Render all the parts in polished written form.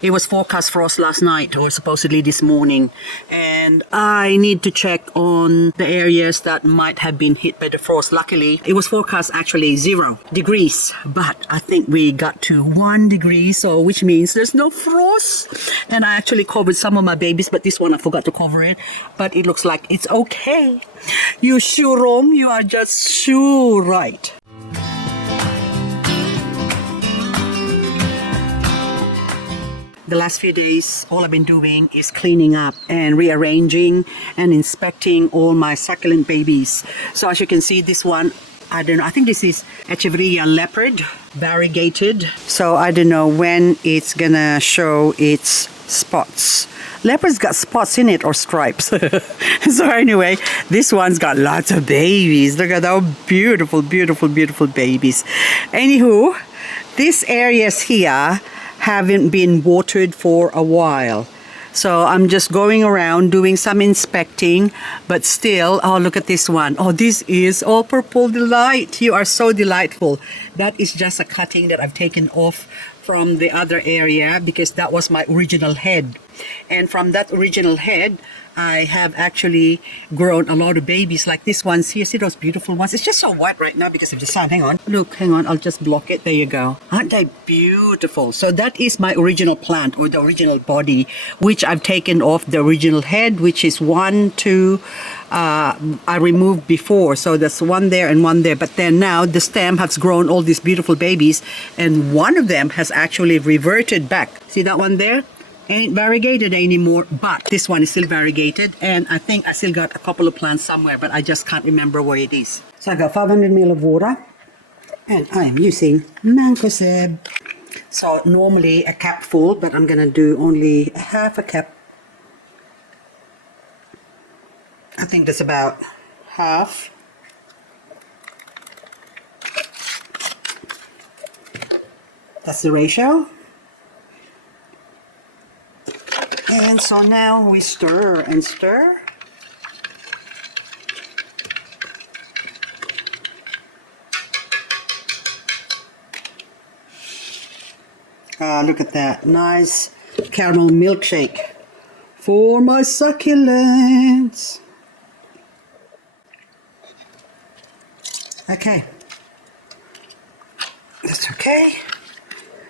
It was forecast frost last night or supposedly this morning, and I need to check on the areas that might have been hit by the frost. Luckily, it was forecast actually 0 degrees, but I think we got to 1 degree, so which means there's no frost. And I actually covered some of my babies, but this one I forgot to cover it, but it looks like it's okay. You sure wrong, you are just sure right. The last few days, all I've been doing is cleaning up and rearranging and inspecting all my succulent babies. So as you can see, this one, I don't know, I think this is Echeveria leopard, variegated. So I don't know when it's gonna show its spots. Leopard's got spots in it or stripes. So anyway, this one's got lots of babies. Look at how beautiful, beautiful, beautiful babies. Anywho, these areas here haven't been watered for a while, so I'm just going around doing some inspecting, but still, oh, look at this one. Oh, this is all purple delight. You are so delightful. That is just a cutting that I've taken off from the other area because that was my original head, and from that original head I have actually grown a lot of babies like this ones here. See those beautiful ones? It's just so wet right now because of the sun. Hang on. Look, hang on. I'll just block it. There you go. Aren't they beautiful? So that is my original plant or the original body, which I've taken off the original head, which is 1, 2, I removed before. So there's one there and one there. But then now the stem has grown all these beautiful babies, and one of them has actually reverted back. See that one there? Ain't variegated anymore, but this one is still variegated, and I think I still got a couple of plants somewhere, but I just can't remember where it is. So I got 500 ml of water, and I am using Mancozeb. So normally a cup full, but I'm gonna do only half a cup. I think that's about half. That's the ratio. And so now we stir and stir. Look at that. Nice caramel milkshake for my succulents. Okay. That's okay.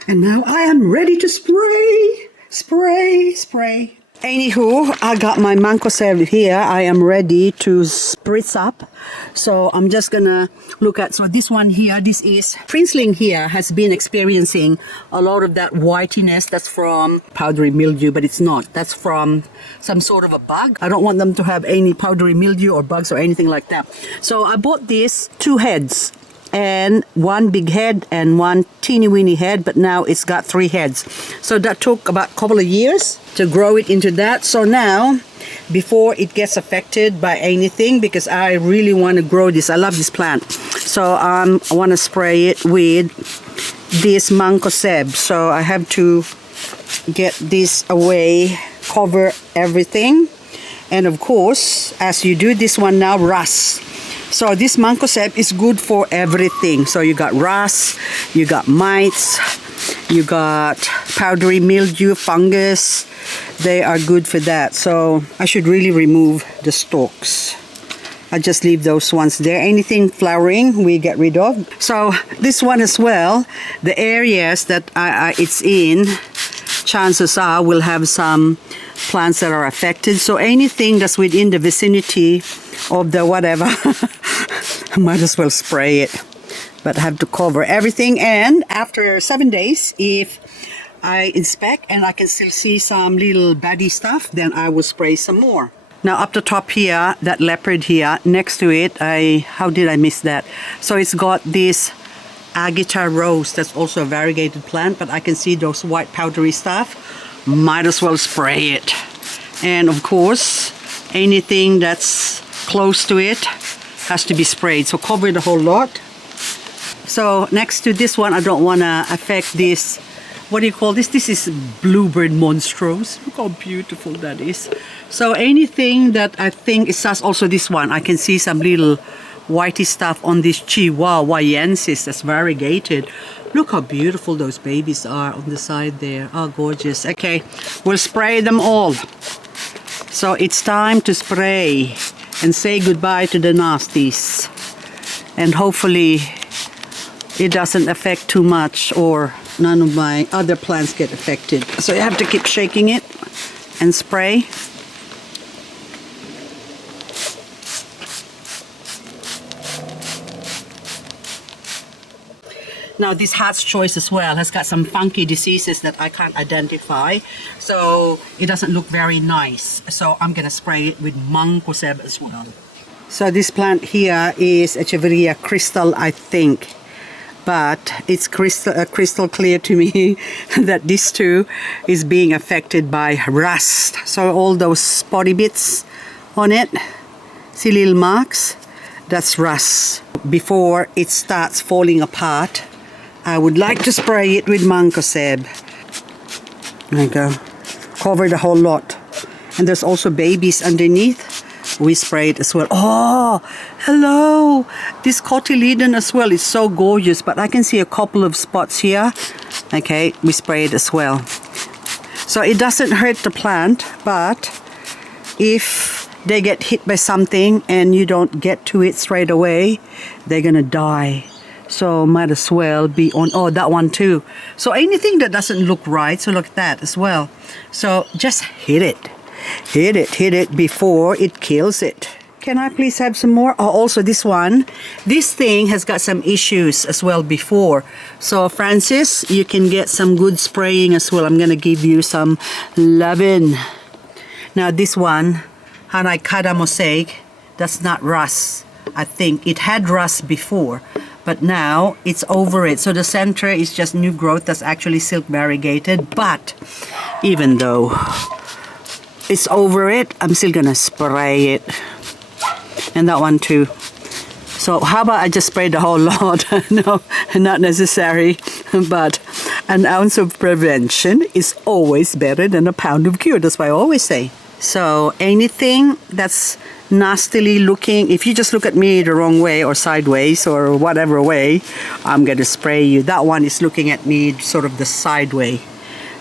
And now I am ready to spray. Spray, spray. Anywho, I got my Mancozeb here. I am ready to spritz up. So I'm just gonna look at, so this one here, this is, Princeling here has been experiencing a lot of that whitiness. That's from powdery mildew, but it's not. That's from some sort of a bug. I don't want them to have any powdery mildew or bugs or anything like that. So I bought these 2 heads. And 1 big head and 1 teeny weeny head, but now it's got 3 heads. So that took about a couple of years to grow it into that. So now, before it gets affected by anything, because I really want to grow this, I love this plant, so I want to spray it with this Mancozeb. So I have to get this away, cover everything, and of course, as you do this one now, rust. So this Mancozeb is good for everything. So you got rust, you got mites, you got powdery mildew, fungus. They are good for that. So I should really remove the stalks. I just leave those ones there. Anything flowering, we get rid of. So this one as well, the areas that it's in, chances are we'll have some plants that are affected. So anything that's within the vicinity of the whatever, I might as well spray it, but I have to cover everything. And after 7 days, if I inspect and I can still see some little baddie stuff, then I will spray some more. Now up the top here, that leopard here, next to it, how did I miss that? So it's got this Agita rose, that's also a variegated plant, but I can see those white powdery stuff. Might as well spray it. And of course, anything that's close to it has to be sprayed. So cover the whole lot. So next to this one, I don't want to affect this. What do you call this? This is bluebird monstrose. Look how beautiful that is. So anything that I think is also this one, I can see some little whitey stuff on this chihuahuayensis that's variegated. Look how beautiful those babies are on the side there. Oh, gorgeous. Okay, we'll spray them all. So it's time to spray and say goodbye to the nasties. And hopefully it doesn't affect too much or none of my other plants get affected. So you have to keep shaking it and spray. Now this Heart's Choice as well has got some funky diseases that I can't identify, so it doesn't look very nice. So I'm gonna spray it with mancozeb as well. So this plant here is Echeveria crystal, I think, but it's crystal clear to me that this too is being affected by rust. So all those spotty bits on it, see little marks, that's rust. Before it starts falling apart, I would like to spray it with mancozeb. There you go. Cover the whole lot. And there's also babies underneath. We spray it as well. Oh, hello. This cotyledon as well is so gorgeous, but I can see a couple of spots here. Okay, we spray it as well. So it doesn't hurt the plant, but if they get hit by something and you don't get to it straight away, they're gonna die. So might as well be on, oh, that one too. So anything that doesn't look right, so look at that as well. So just hit it. Hit it before it kills it. Can I please have some more? Oh, also this one. This thing has got some issues as well before. So Francis, you can get some good spraying as well. I'm gonna give you some lovin'. Now this one, Hanaikada mosaic, that's not rust. I think it had rust before, but now it's over it. So the center is just new growth that's actually silk variegated. But even though it's over it, I'm still gonna spray it. And that one too. So how about I just spray the whole lot? No, not necessary. But an ounce of prevention is always better than a pound of cure. That's what I always say. So anything that's nastily looking, if you just look at me the wrong way or sideways or whatever way, I'm gonna spray you. That one is looking at me sort of the side way.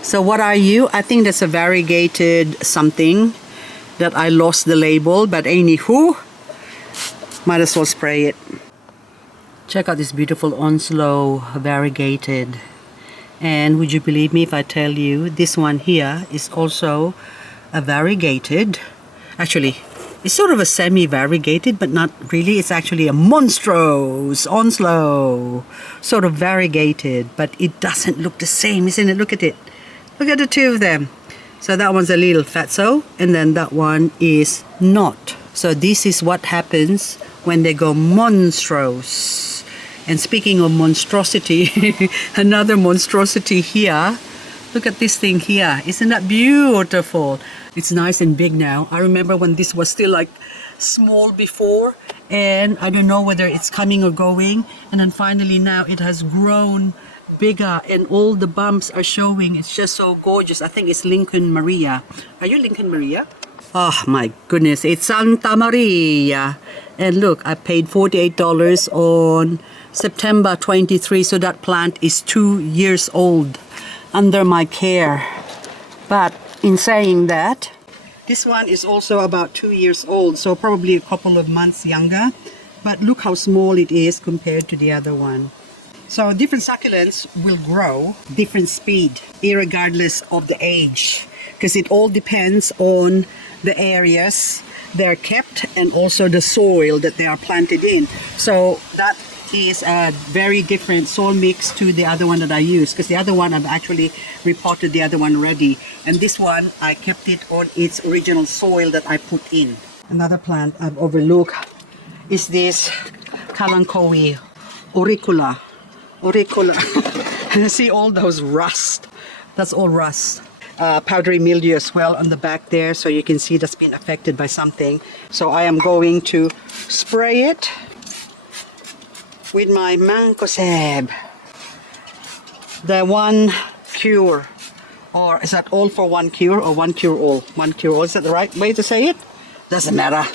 So what are you? I think that's a variegated something that I lost the label, but anywho, might as well spray it. Check out this beautiful Onslow variegated. And would you believe me if I tell you this one here is also a variegated. Actually, it's sort of a semi-variegated, but not really. It's actually a monstrous Onslow, sort of variegated, but it doesn't look the same, isn't it? Look at it. Look at the two of them. So that one's a little fatso, and then that one is not. So this is what happens when they go monstrous. And speaking of monstrosity, another monstrosity here. Look at this thing here. Isn't that beautiful? It's nice and big now. I remember when this was still like small before, and I don't know whether it's coming or going, and then finally now it has grown bigger and all the bumps are showing. It's just so gorgeous. I think it's Lincoln Maria. Are you Lincoln Maria? Oh my goodness, it's Santa Maria. And look, I paid $48 on September 23, so that plant is 2 years old under my care. But in saying that, this one is also about 2 years old, so probably a couple of months younger. But look how small it is compared to the other one. So different succulents will grow different speed, irregardless of the age, because it all depends on the areas they're kept and also the soil that they are planted in. So that is a very different soil mix to the other one that I use, because the other one I've actually repotted the other one already, and this one I kept it on its original soil that I put in. Another plant I've overlooked is this Kalanchoe auricula. See all those rust, that's all rust. Powdery mildew as well on the back there, so you can see that's been affected by something. So I am going to spray it with my mancozeb, the one cure, or is that all for one cure or one cure all? One cure all, is that the right way to say it? Doesn't matter,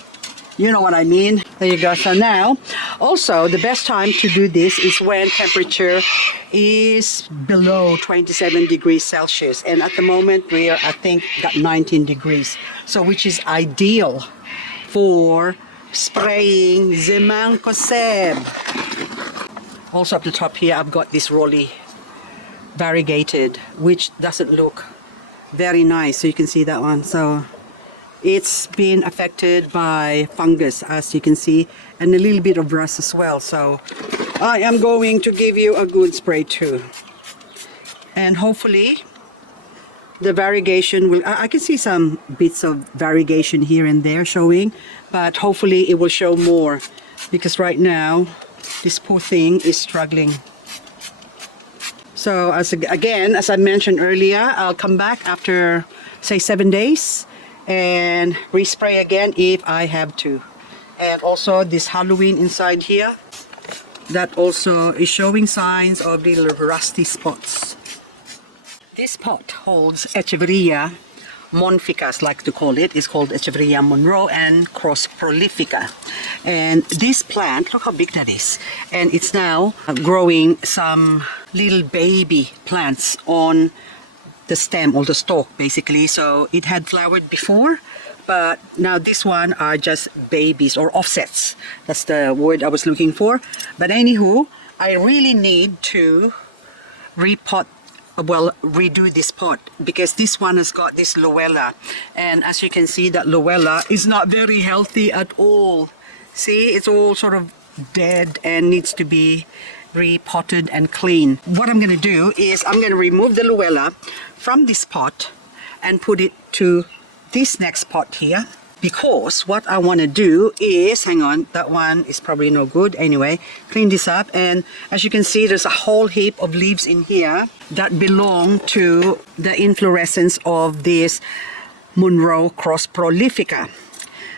you know what I mean. There you go. So now, also the best time to do this is when temperature is below 27 degrees Celsius. And at the moment we are, I think, got 19 degrees. So which is ideal for spraying the mancozeb. Also up the top here, I've got this rolly variegated, which doesn't look very nice. So you can see that one. So it's been affected by fungus, as you can see, and a little bit of rust as well. So I am going to give you a good spray too. And hopefully the variegation will, I can see some bits of variegation here and there showing, but hopefully it will show more, because right now this poor thing is struggling. So as I mentioned earlier, I'll come back after say 7 days and respray again if I have to. And also this Halloween inside here, that also is showing signs of little rusty spots. This pot holds Echeveria monficus, like to call it. It's called Echeveria Monroe and Cross Prolifica. And this plant, look how big that is. And it's now growing some little baby plants on the stem or the stalk, basically. So it had flowered before, but now this one are just babies or offsets. That's the word I was looking for. But anywho, I really need to redo this pot, because this one has got this Luella, and as you can see, that Luella is not very healthy at all. See, it's all sort of dead and needs to be repotted and clean. What I'm going to do is I'm going to remove the Luella from this pot and put it to this next pot here, because what I want to do is, hang on, that one is probably no good. Anyway, clean this up, and as you can see, there's a whole heap of leaves in here that belong to the inflorescence of this Monroe Cross Prolifica.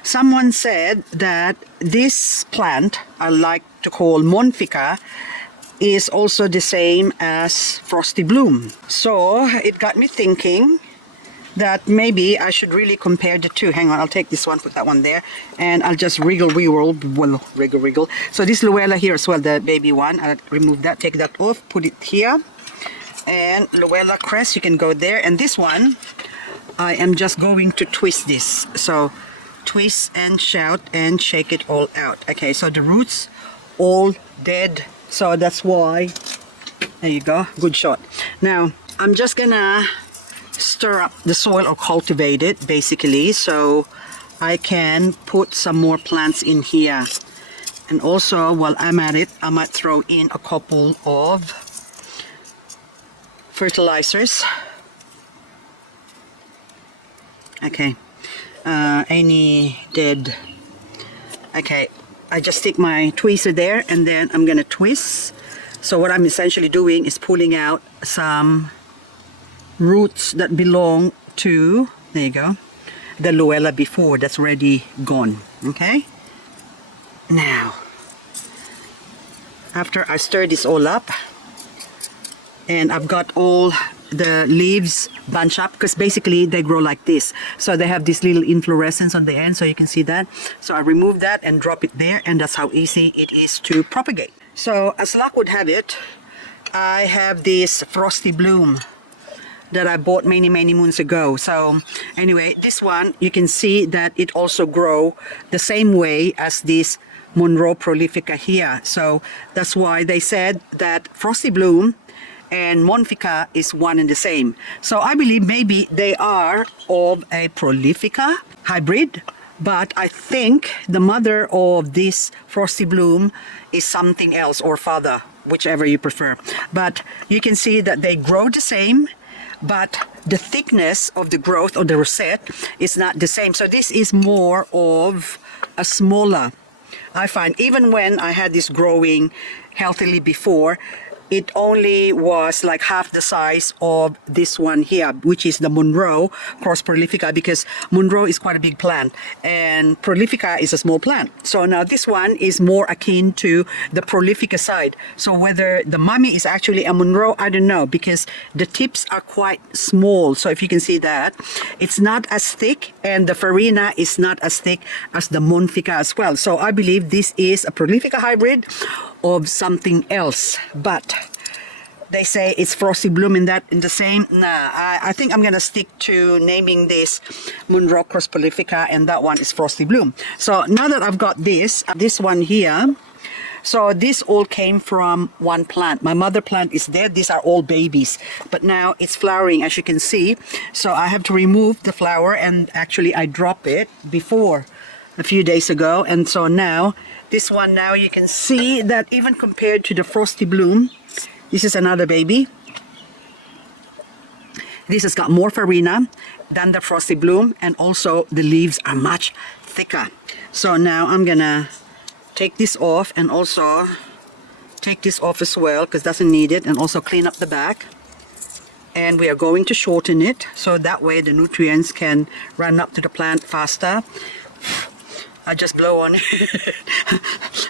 Someone said that this plant, I like to call Monfica, is also the same as Frosty Bloom. So it got me thinking that maybe I should really compare the two. Hang on, I'll take this one, put that one there, and I'll just wriggle. So this Luella here as well, the baby one, I'll remove that, take that off, put it here. And Luella crest, you can go there. And this one, I am just going to twist this. So twist and shout and shake it all out. Okay, so the roots all dead. So that's why, there you go, good shot. Now, I'm just gonna stir up the soil or cultivate it, basically, so I can put some more plants in here. And also, while I'm at it, I might throw in a couple of fertilizers. Okay, any dead. Okay, I just stick my tweezer there, and then I'm gonna twist. So what I'm essentially doing is pulling out some roots that belong to, there you go, the Luella before, that's already gone. Okay, now after I stir this all up, and I've got all the leaves bunch up, because basically they grow like this, so they have this little inflorescence on the end, so you can see that. So I remove that and drop it there, and that's how easy it is to propagate. So as luck would have it, I have this Frosty Bloom that I bought many moons ago. So anyway, this one, you can see that it also grow the same way as this Monroe Prolifica here. So that's why they said that Frosty Bloom and Monfica is one and the same. So I believe maybe they are of a Prolifica hybrid, but I think the mother of this Frosty Bloom is something else, or father, whichever you prefer. But you can see that they grow the same, but the thickness of the growth of the rosette is not the same. So this is more of a smaller. I find even when I had this growing healthily before, it only was like half the size of this one here, which is the Monroe cross prolifica, because Monroe is quite a big plant and prolifica is a small plant. So now this one is more akin to the prolifica side. So whether the mummy is actually a Monroe, I don't know, because the tips are quite small. So if you can see that, it's not as thick, and the farina is not as thick as the Monfica as well. So I believe this is a prolifica hybrid of something else, but they say it's frosty bloom in the same. I think I'm gonna stick to naming this Monroe cross prolifica, and that one is frosty bloom. So now that I've got this one here, so this all came from one plant. My mother plant is dead. These are all babies, but now it's flowering, as you can see. So I have to remove the flower, and actually I dropped it before a few days ago, and so now this one, now you can see that even compared to the frosty bloom, this is another baby. This has got more farina than the frosty bloom, and also the leaves are much thicker. So now I'm gonna take this off, and also take this off as well because it doesn't need it, and also clean up the back. And we are going to shorten it so that way the nutrients can run up to the plant faster. I just blow on it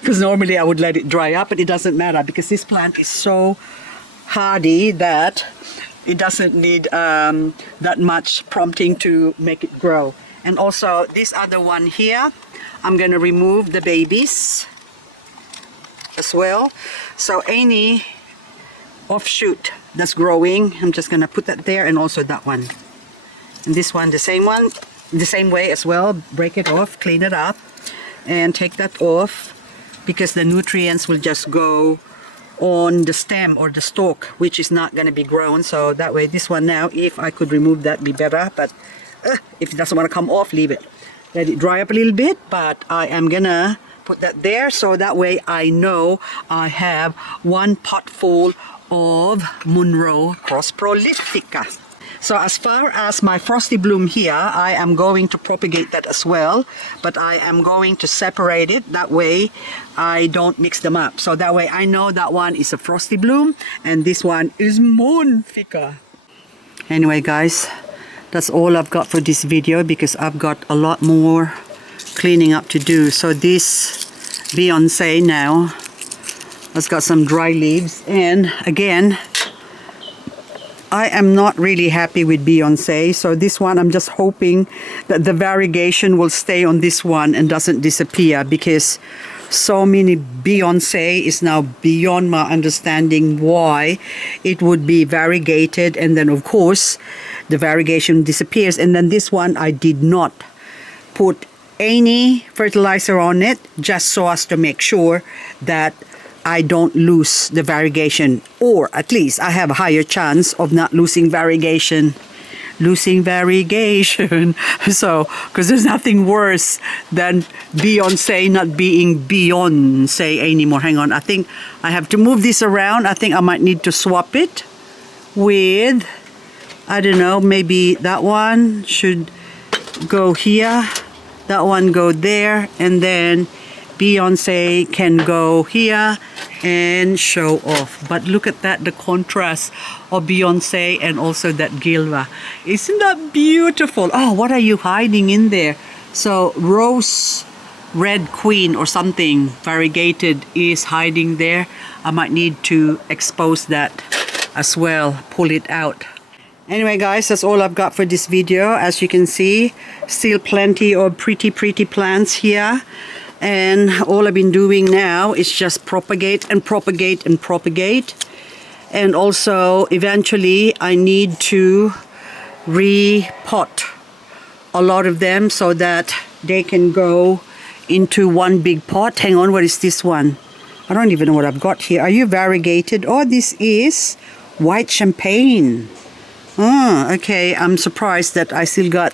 because normally I would let it dry up, but it doesn't matter because this plant is so hardy that it doesn't need that much prompting to make it grow. And also this other one here, I'm going to remove the babies as well. So any offshoot that's growing, I'm just going to put that there, and also that one. And this one, the same way as well. Break it off, clean it up, and take that off, because the nutrients will just go on the stem or the stalk, which is not going to be grown. So that way, this one now, if I could remove that, be better. But if it doesn't want to come off, leave it. Let it dry up a little bit, but I am gonna put that there, so that way I know I have one pot full of Monroe cross prolifica. So as far as my frosty bloom here, I am going to propagate that as well, but I am going to separate it. That way I don't mix them up. So that way I know that one is a frosty bloom and this one is Monfica. Anyway guys, that's all I've got for this video, because I've got a lot more cleaning up to do. So this Beyonce now has got some dry leaves, and again, I am not really happy with Beyonce. So this one, I'm just hoping that the variegation will stay on this one and doesn't disappear, because so many Beyonce is now beyond my understanding why it would be variegated, and then of course the variegation disappears. And then this one, I did not put any fertilizer on it, just so as to make sure that I don't lose the variegation, or at least I have a higher chance of not losing variegation. So, because there's nothing worse than Beyonce not being Beyonce anymore. Hang on, I think I have to move this around. I think I might need to swap it with, I don't know, maybe that one should go here, that one go there, and then Beyonce can go here and show off. But look at that, the contrast of Beyonce and also that Gilva. Isn't that beautiful? Oh, what are you hiding in there? So Rose Red Queen or something variegated is hiding there. I might need to expose that as well, pull it out. Anyway guys, that's all I've got for this video. As you can see, still plenty of pretty plants here. And all I've been doing now is just propagate and propagate and propagate. And also, eventually, I need to repot a lot of them so that they can go into one big pot. Hang on, what is this one? I don't even know what I've got here. Are you variegated? Oh, this is white champagne. Oh, okay. I'm surprised that I still got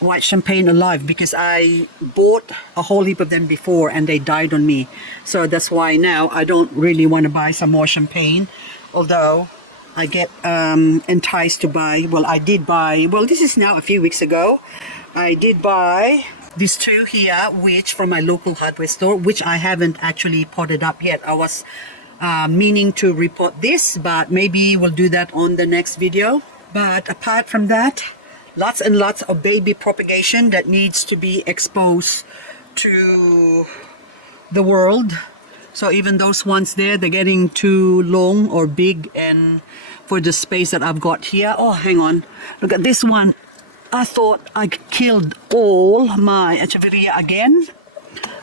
white champagne alive, because I bought a whole heap of them before and they died on me. So that's why now I don't really want to buy some more champagne, although I get enticed to buy. Well, I did buy, well, this is now a few weeks ago, I did buy these two here, which from my local hardware store, which I haven't actually potted up yet. meaning to repot this, but maybe we'll do that on the next video. But apart from that, lots and lots of baby propagation that needs to be exposed to the world. So even those ones there, they're getting too long or big, and for the space that I've got here. Oh, hang on, look at this one. I thought I killed all my Echeveria again,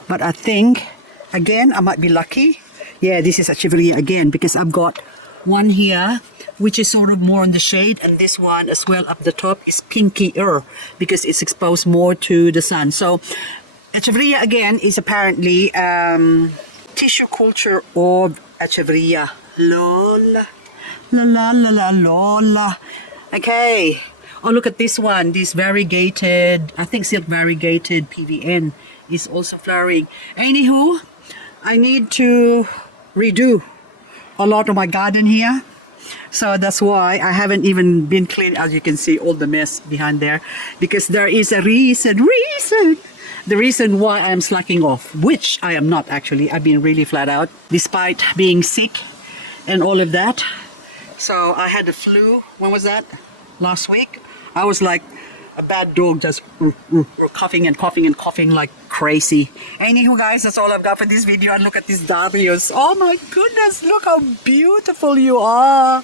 but I think again I might be lucky. Yeah, this is Echeveria again, because I've got one here which is sort of more in the shade, and this one as well up the top is pinkier because it's exposed more to the sun. So Echeveria again is apparently tissue culture of Echeveria. Lola, la la la la lola. Okay. Oh, look at this one. This variegated, I think silk variegated PVN is also flowering. Anywho, I need to redo a lot of my garden here. So that's why I haven't even been clean, as you can see, all the mess behind there. Because there is a reason. The reason why I am slacking off, which I am not actually. I've been really flat out, despite being sick and all of that. So I had the flu, when was that? Last week. I was like a bad dog, just coughing and coughing and coughing like crazy. Anywho guys, that's all I've got for this video. And look at these dahlias. Oh my goodness, look how beautiful you are.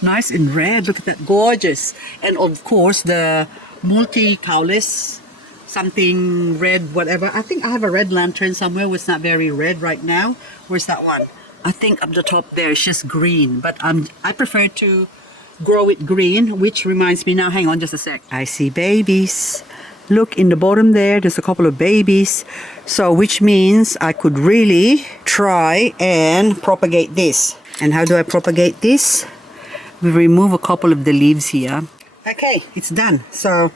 Nice and red, look at that, gorgeous. And of course the multi-cowless, something red, whatever. I think I have a red lantern somewhere. It's not very red right now. Where's that one? I think up the top there it's just green, but I prefer to grow it green, which reminds me now, hang on just a sec. I see babies. Look in the bottom there, there's a couple of babies. So which means I could really try and propagate this. And how do I propagate this? We remove a couple of the leaves here. Okay, it's done. So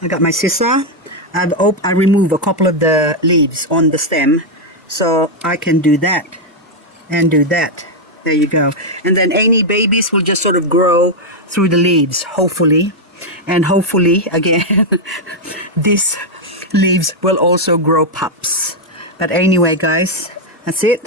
I got my scissor. I remove a couple of the leaves on the stem, so I can do that and do that. There you go. And then any babies will just sort of grow through the leaves, hopefully. And hopefully, again, these leaves will also grow pups. But anyway, guys, that's it.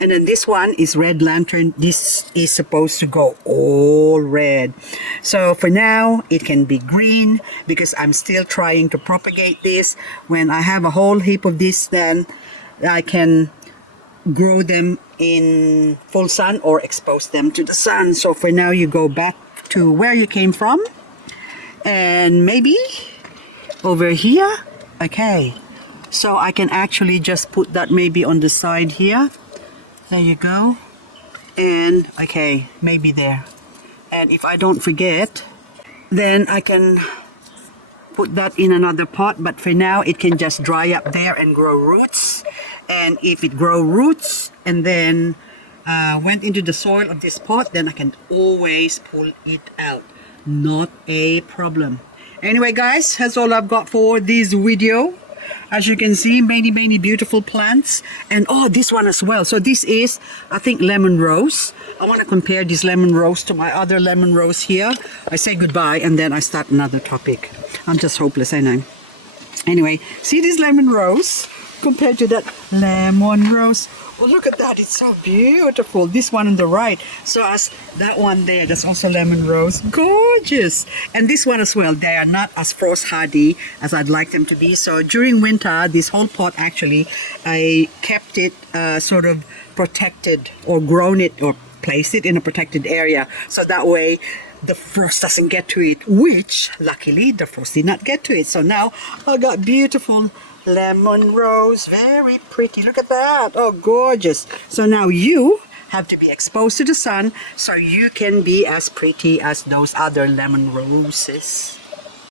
And then this one is red lantern. This is supposed to go all red. So for now, it can be green because I'm still trying to propagate this. When I have a whole heap of this, then I can grow them in full sun or expose them to the sun. So for now, you go back to where you came from. And maybe over here. Okay. So I can actually just put that maybe on the side here. There you go. And okay, maybe there. And if I don't forget, then I can put that in another pot. But for now, it can just dry up there and grow roots. And if it grow roots and then went into the soil of this pot, then I can always pull it out. Not a problem. Anyway, guys, that's all I've got for this video. As you can see, many beautiful plants. And oh, this one as well. So this is, I think, lemon rose. I want to compare this lemon rose to my other lemon rose here. I say goodbye and then I start another topic. I'm just hopeless, I know. Anyway, see this lemon rose compared to that lemon rose. Oh, look at that, it's so beautiful. This one on the right. So as that one there, that's also lemon rose. Gorgeous. And this one as well, they are not as frost hardy as I'd like them to be. So during winter, this whole pot actually, I kept it sort of protected, or grown it or placed it in a protected area. So that way the frost doesn't get to it, which luckily the frost did not get to it. So now I got beautiful lemon rose, very pretty. Look at that. Oh, gorgeous. So now you have to be exposed to the sun so you can be as pretty as those other lemon roses.